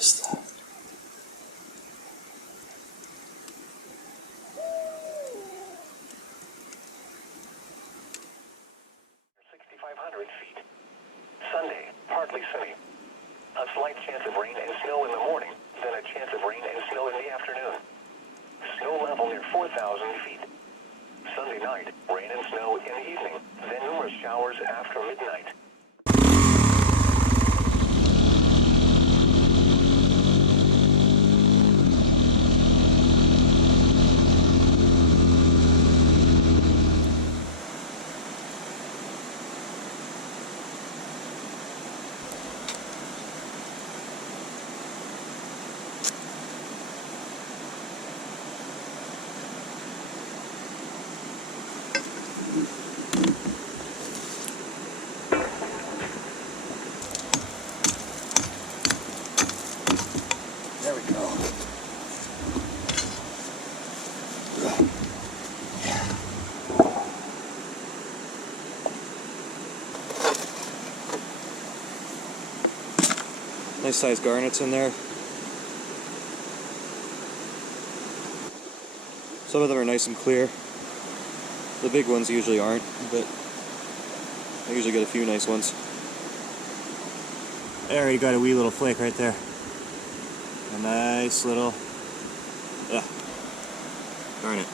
is that? Feet. Sunday, partly sunny. A slight chance of rain and snow in the morning, then a chance of rain and snow in the afternoon. Snow level near 4,000 feet. Sunday night, rain and snow in the evening, then numerous showers after midnight. There we go. Nice sized garnets in there. Some of them are nice and clear. The big ones usually aren't, but I usually get a few nice ones. I already got a wee little flake right there. A nice little, garnet.